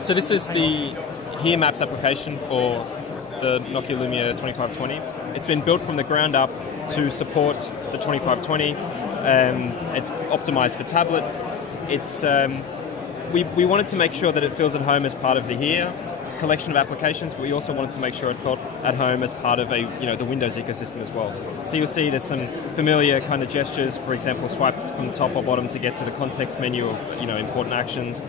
So this is the HERE Maps application for the Nokia Lumia 2520. It's been built from the ground up to support the 2520. It's optimized for tablet. It's we wanted to make sure that it feels at home as part of the HERE collection of applications, but we also wanted to make sure it felt at home as part of the Windows ecosystem as well. So you'll see there's some familiar kind of gestures. For example, swipe from the top or bottom to get to the context menu of important actions.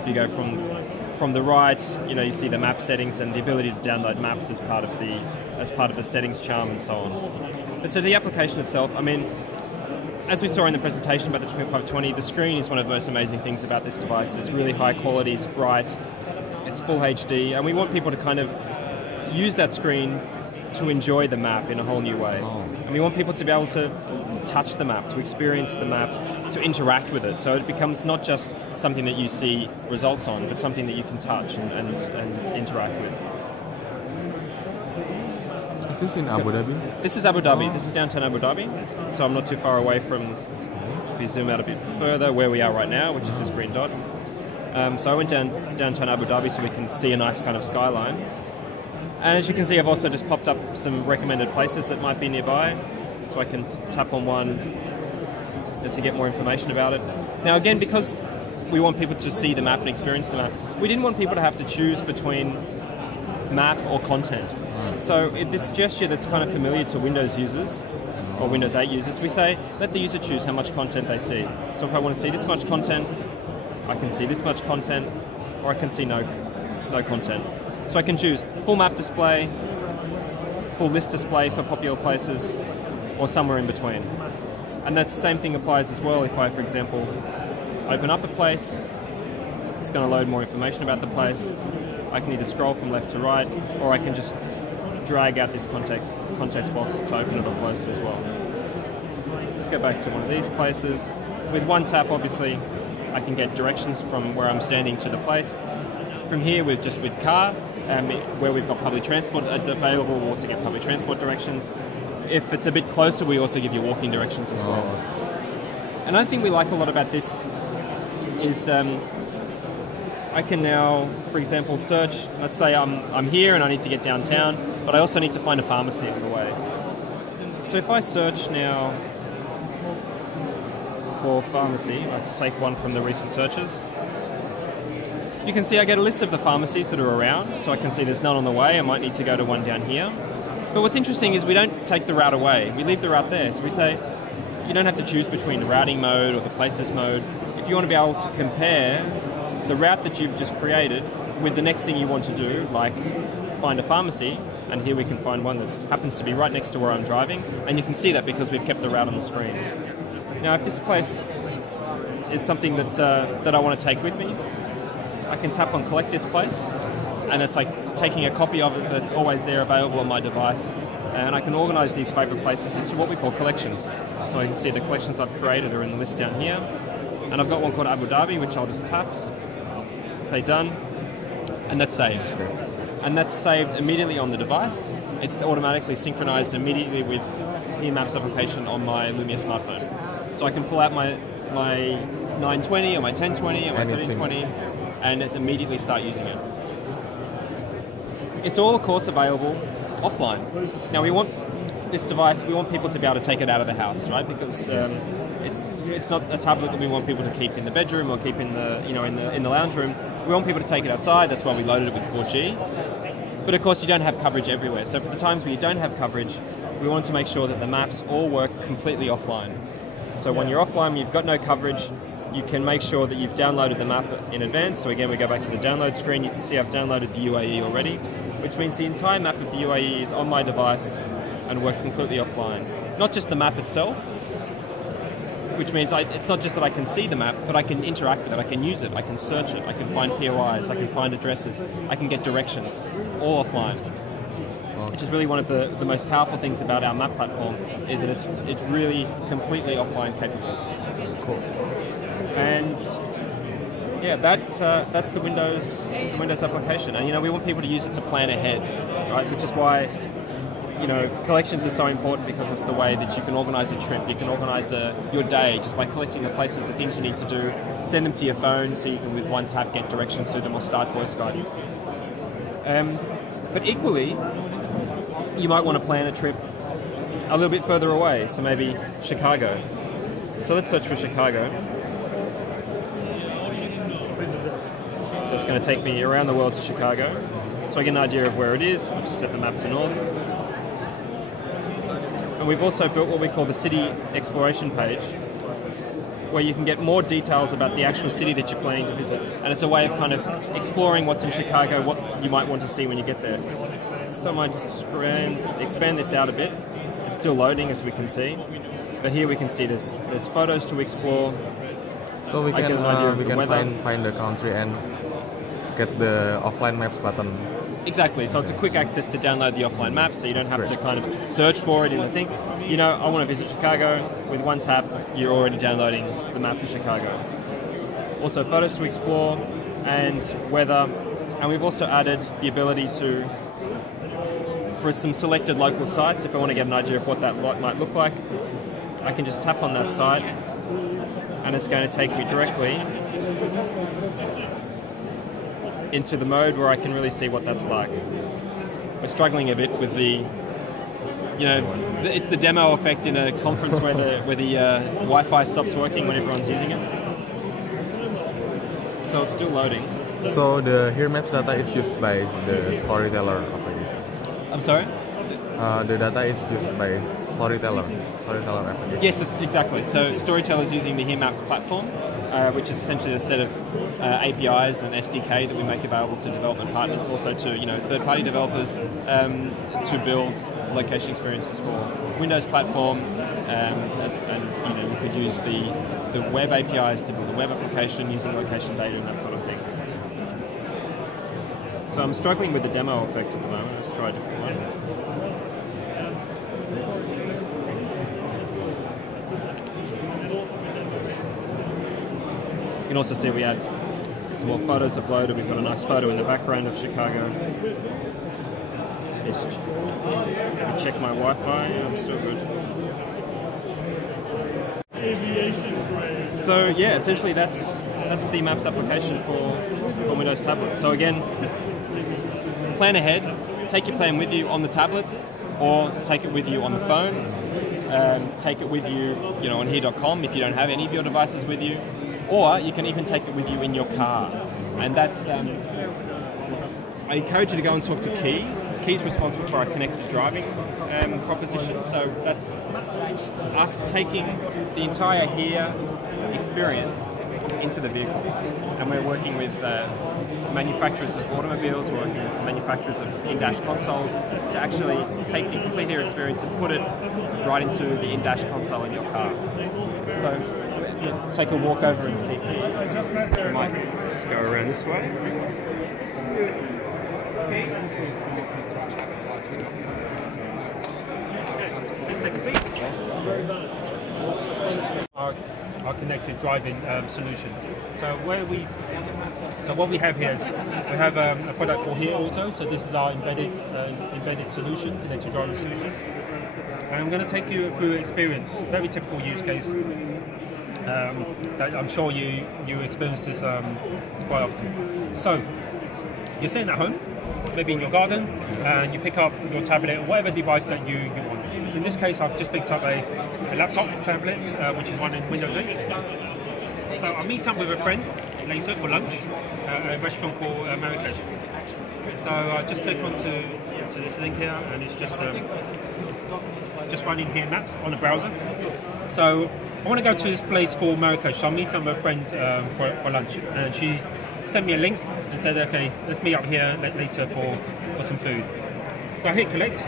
If you go from the right, you see the map settings and the ability to download maps as part of the settings charm and so on. But so the application itself, as we saw in the presentation about the 2520, the screen is one of the most amazing things about this device. It's really high quality, it's bright, it's full HD, and we want people to kind of use that screen to enjoy the map in a whole new way. And we want people to be able to touch the map, to experience the map, to interact with it. So it becomes not just something that you see results on, but something that you can touch and interact with. Is this in Abu Dhabi? This is Abu Dhabi. This is downtown Abu Dhabi. So I'm not too far away from, if you zoom out a bit further, where we are right now, which is this green dot. So I went downtown Abu Dhabi so we can see a nice kind of skyline. And as you can see, I've also just popped up some recommended places that might be nearby. So I can tap on one to get more information about it. Now again, because we want people to see the map and experience the map, we didn't want people to have to choose between map or content. So if this gesture that's kind of familiar to Windows users, or Windows 8 users, we say, let the user choose how much content they see. So if I want to see this much content, I can see this much content, or I can see no content. So I can choose full map display, full list display for popular places, or somewhere in between. And that same thing applies as well if I, for example, open up a place, it's going to load more information about the place. I can either scroll from left to right, or I can just drag out this context box to open it or close it as well. Let's go back to one of these places. With one tap, obviously, I can get directions from where I'm standing to the place. From here, with car, where we've got public transport available, we'll also get public transport directions. If it's a bit closer, we also give you walking directions as well. Another thing we like a lot about this is I can now, for example, search. Let's say I'm here and I need to get downtown, but I also need to find a pharmacy on the way. So if I search now for pharmacy, I'll just take one from the recent searches. You can see I get a list of the pharmacies that are around, so I can see there's none on the way. I might need to go to one down here. But what's interesting is we don't take the route away. We leave the route there. So we say you don't have to choose between the routing mode or the places mode. If you want to be able to compare the route that you've just created with the next thing you want to do, like find a pharmacy, and here we can find one that happens to be right next to where I'm driving, and you can see that because we've kept the route on the screen. Now if this place is something that I want to take with me, I can tap on collect this place, and it's like taking a copy of it that's always there available on my device, and I can organize these favorite places into what we call collections. So I can see the collections I've created are in the list down here, and I've got one called Abu Dhabi, which I'll just tap, say done, and that's saved. And that's saved immediately on the device. It's automatically synchronized immediately with HERE Maps application on my Lumia smartphone. So I can pull out my 920 or my 1020 or my 1320 and immediately start using it. It's all, of course, available offline. Now we want this device, we want people to be able to take it out of the house, right? Because it's not a tablet that we want people to keep in the bedroom or keep in the in the lounge room. We want people to take it outside. That's why we loaded it with 4G. But of course, you don't have coverage everywhere. So for the times where you don't have coverage, we want to make sure that the maps all work completely offline. So when you're offline, you've got no coverage, you can make sure that you've downloaded the map in advance. So again, we go back to the download screen. You can see I've downloaded the UAE already, which means the entire map of the UAE is on my device and works completely offline. Not just the map itself, which means it's not just that I can see the map, but I can interact with it, I can use it, I can search it, I can find POIs, I can find addresses, I can get directions, all offline. Which is really one of the most powerful things about our map platform, is that it's really completely offline capable. Cool. And yeah, that's the Windows application, and we want people to use it to plan ahead, right? Which is why you know, collections are so important because it's the way that you can organise a trip, you can organise your day just by collecting the places, the things you need to do, send them to your phone so you can with one tap get directions to them or start voice guidance. But equally, you might want to plan a trip a little bit further away, so maybe Chicago. So let's search for Chicago. So it's going to take me around the world to Chicago. So I get an idea of where it is. I'll just set the map to north. And we've also built what we call the city exploration page, where you can get more details about the actual city that you're planning to visit. And it's a way of kind of exploring what's in Chicago, what you might want to see when you get there. So I might just expand this out a bit. It's still loading, as we can see. But here we can see there's photos to explore. So we can find the country and get the offline maps button. Exactly. So it's a quick access to download the offline map, so you don't have to kind of search for it in the thing. You know, I want to visit Chicago. With one tap, you're already downloading the map of Chicago. Also, photos to explore and weather. And we've also added the ability for some selected local sites, if I want to get an idea of what that might look like, I can just tap on that site and it's going to take me directly into the mode where I can really see what that's like. We're struggling a bit with the, you know, it's the demo effect in a conference where the Wi-Fi stops working when everyone's using it. So it's still loading. So the HERE Maps data is used by the storyteller application. I'm sorry? The data is used by storyteller application. Yes, exactly. So Storyteller is using the HERE Maps platform, which is essentially a set of APIs and SDK that we make available to development partners, also to third-party developers, to build location experiences for Windows platform, and we could use the web APIs to build a web application using location data and that sort of thing. So I'm struggling with the demo effect at the moment. Let's try a different one. You can also see we had some more photos uploaded. We've got a nice photo in the background of Chicago. Just check my Wi-Fi. I'm still good. So yeah, essentially that's the Maps application for Windows tablet. So again, plan ahead. Take your plan with you on the tablet, or take it with you on the phone. Take it with you, on here.com if you don't have any of your devices with you. Or you can even take it with you in your car. And that's, I encourage you to go and talk to Key. Key's responsible for our connected driving proposition. So that's us taking the entire HERE experience into the vehicle. And we're working with manufacturers of automobiles, we're working with manufacturers of in-dash consoles to actually take the complete HERE experience and put it right into the in-dash console in your car. So, let's take a walk over and see. We might just go around this way. Let's take a seat. Our connected driving solution. So what we have here is we have a product called HERE Auto. So this is our embedded solution, connected driving solution. And I'm going to take you through experience, very typical use case. That I'm sure you experience this quite often. So you're sitting at home, maybe in your garden, and you pick up your tablet or whatever device that you want. So in this case, I've just picked up a laptop tablet, which is running Windows 8. So I'll meet up with a friend later for lunch at a restaurant called Marrakesh. So I just click onto this link here, and it's just running HERE Maps on the browser. So I want to go to this place called Marrakesh. So I'll meet up with a friend for lunch, and she sent me a link and said, okay, let's meet up here later for some food. So I hit collect,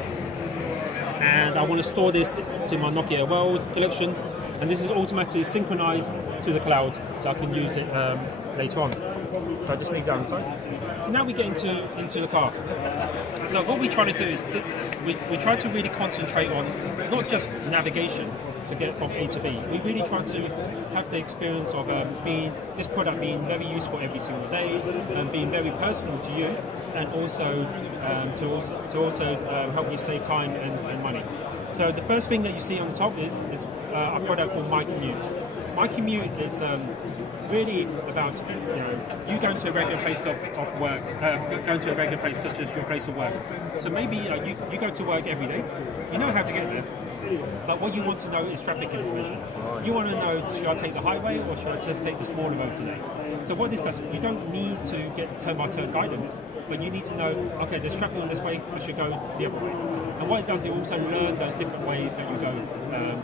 and I want to store this to my Nokia World collection, and this is automatically synchronized to the cloud, so I can use it later on. So I just leave that on the side. So now we get into the car. So what we try to do is we try to really concentrate on not just navigation, to get from A to B. We really try to have the experience of this product being very useful every single day and being very personal to you, and also to help you save time and money. So the first thing that you see on the top is a product called My Commute. My Commute is really about you going to a regular place of work, going to a regular place such as your place of work. So maybe you go to work every day, you know how to get there, but what you want to know is traffic information. You want to know, should I take the highway or should I just take the smaller road today? So what this does, you don't need to get turn-by-turn guidance, but you need to know, okay, there's traffic on this way, I should go the other way. And what it does, you also learn those different ways that you go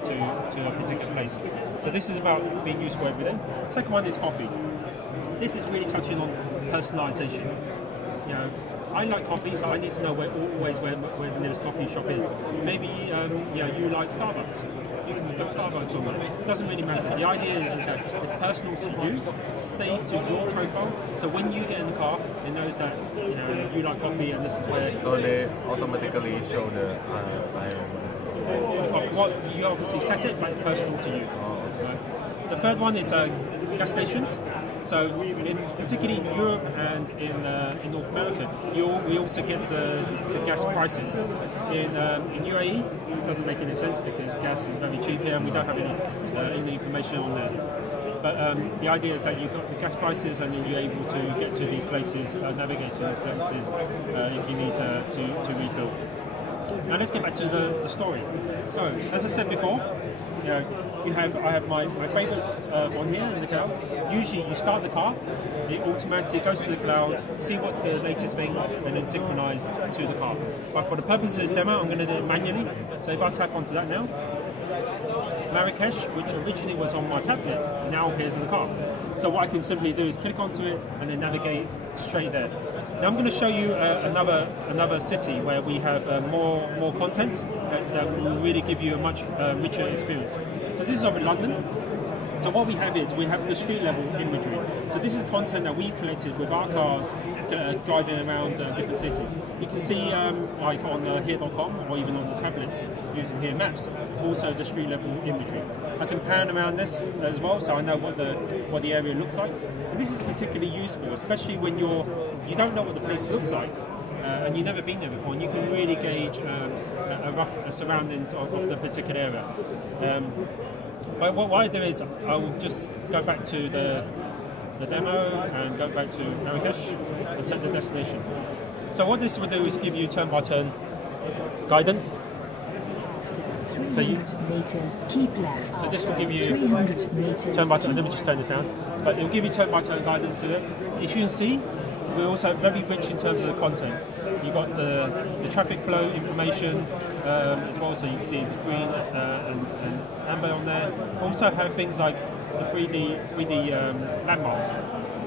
to a particular place. So this is about being useful every day. Second one is coffee. This is really touching on personalization. I like coffee, so I need to know where the nearest coffee shop is. Maybe you like Starbucks. You can put Starbucks on there. It doesn't really matter. The idea is that it's personal to you, saved to your profile. So when you get in the car, it knows that you like coffee, and this is where. So they automatically show the Well, you obviously set it, but it's personal to you. The third one is gas stations. So, particularly in Europe and in North America, we also get the gas prices. In UAE, it doesn't make any sense because gas is very cheap here and we don't have any information on that. But the idea is that you've got the gas prices and then you're able to get to these places, navigate to these places if you need to refill. Now let's get back to the story. So, as I said before, I have my favourites on here in the cloud. Usually you start the car, it automatically goes to the cloud, see what's the latest thing, and then synchronize to the car. But for the purpose of this demo, I'm going to do it manually. So if I tap onto that now, Marrakesh, which originally was on my tablet, now appears in the car. So what I can simply do is click onto it and then navigate straight there. Now I'm going to show you another city where we have more content that will really give you a much richer experience. So this is over London. So what we have is we have the street level imagery. So this is content that we've collected with our cars driving around different cities. You can see like on here.com or even on the tablets using HERE Maps, also the street level imagery. I can pan around this as well, so I know what the area looks like. And this is particularly useful, especially when you don't know what the place looks like. And you've never been there before, and you can really gauge a rough surroundings of the particular area. But what I do is I will just go back to the demo and go back to Marrakesh and set the destination. So what this will do is give you turn-by-turn guidance. So meters, keep left. So this will give you turn-by-turn. Let me just turn this down. But it will give you turn-by-turn guidance to it. As you can see, we're also very rich in terms of the content. You've got the traffic flow information as well, so you can see it's green and amber on there. Also have things like the 3D landmarks.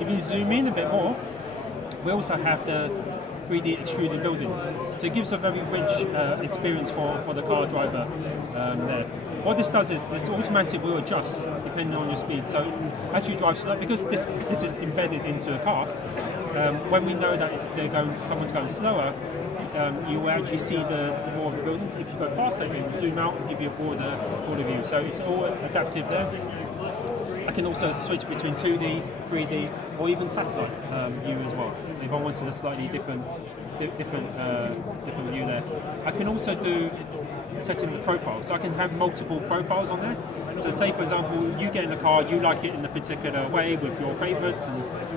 If you zoom in a bit more, we also have the 3D extruded buildings. So it gives a very rich experience for the car driver there. What this does is this automatically will adjust depending on your speed. So as you drive slow, because this is embedded into a car, when we know that someone's going slower, you will actually see the more of the buildings. If you go faster, it will zoom out and give you a broader view. So it's all adaptive there. I can also switch between 2D, 3D, or even satellite view as well. If I wanted a slightly different view there. I can also do setting the profile, so I can have multiple profiles on there. So say for example, you get in the car, you like it in a particular way with your favourites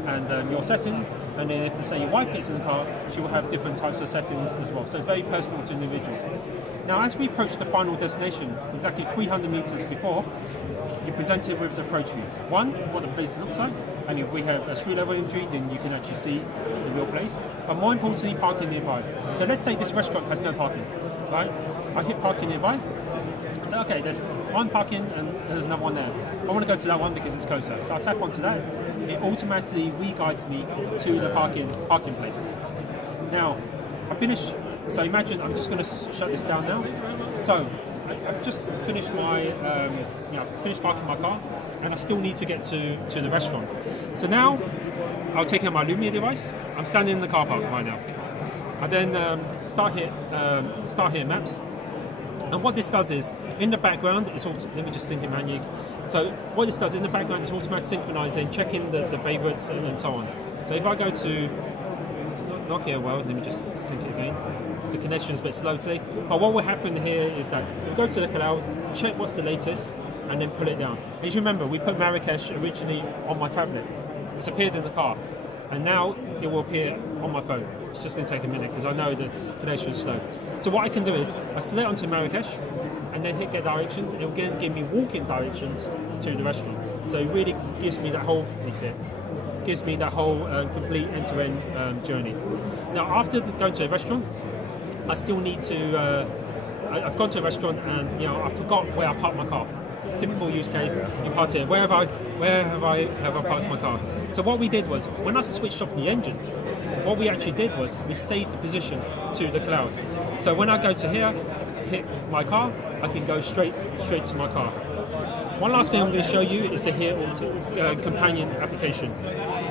and your settings, and then if say your wife gets in the car, she will have different types of settings as well. So it's very personal to an individual. Now as we approach the final destination, exactly 300 metres before, you're presented with the approach view. One, what the place looks like, and if we have a street level imagery, then you can actually see the real place. But more importantly, parking nearby. So let's say this restaurant has no parking, right? I hit parking nearby. So okay, there's one parking and there's another one there. I want to go to that one because it's closer. So I tap onto that. It automatically re-guides me to the parking place. Now, I finish. So imagine I'm just going to shut this down now. So I've just finished my finished parking my car, and I still need to get to the restaurant. So now I'll take out my Lumia device. I'm standing in the car park right now. I then start HERE Maps. And what this does is, in the background, it's let me just sync it manually. So what this does in the background is automatic synchronizing, checking the favorites and so on. So if I go to Nokia World, let me just sync it again. The connection is a bit slow today. But what will happen here is that we go to the cloud, check what's the latest, and then pull it down. As you remember, we put Marrakesh originally on my tablet. It's appeared in the car. And now it will appear on my phone. It's just going to take a minute because I know that the connection is slow. So what I can do is I select onto Marrakesh and then hit get directions, and it will again give me walking directions to the restaurant. So it really gives me that whole complete end-to-end journey. Now after going to a restaurant, I still need to. I've gone to a restaurant and I forgot where I parked my car. Typical use case, you parked it. Where have I parked my car? So what we did was, when I switched off the engine, what we actually did was we saved the position to the cloud. So when I go to here, hit my car, I can go straight to my car. One last thing I'm going to show you is the HERE companion application.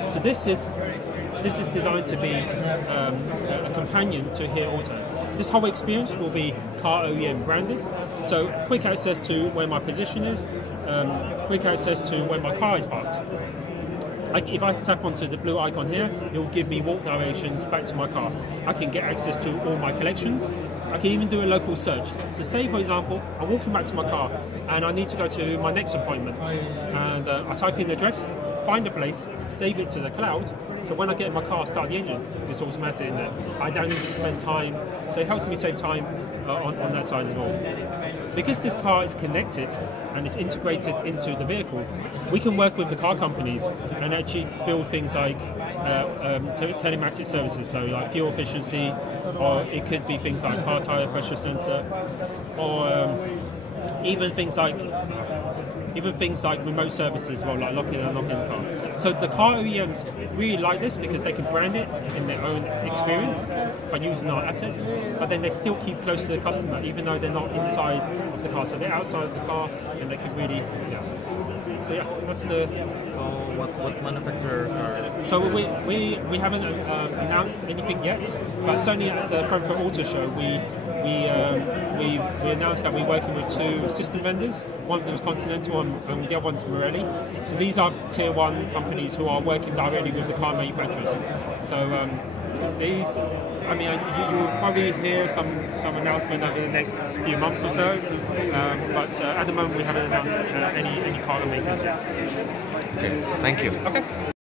So this is designed to be a companion to HERE Auto. This whole experience will be car OEM branded. So quick access to where my position is, quick access to where my car is parked. If I tap onto the blue icon here, it will give me walk directions back to my car. I can get access to all my collections. I can even do a local search. So say, for example, I'm walking back to my car and I need to go to my next appointment. And I type in the address, find a place, save it to the cloud. So when I get in my car, start the engine, it's automatic in there. I don't need to spend time. So it helps me save time on that side as well. Because this car is connected and it's integrated into the vehicle, we can work with the car companies and actually build things like telematic services, so like fuel efficiency, or it could be things like car tire pressure sensor, or even things like remote services, well, like locking and unlocking the car. So the car OEMs really like this because they can brand it in their own experience by using our assets, but then they still keep close to the customer, even though they're not inside the car. So they're outside the car, and they can really, So that's the. So what manufacturer are? So we haven't announced anything yet, but certainly at the Frankfurt Auto Show we announced that we're working with two system vendors. One of them is Continental and the other one's Morelli. So these are tier 1 companies who are working directly with the car manufacturers. So these, I mean, you'll probably hear some announcement over the next few months or so. But at the moment we haven't announced any car makers yet. Okay, thank you. Okay.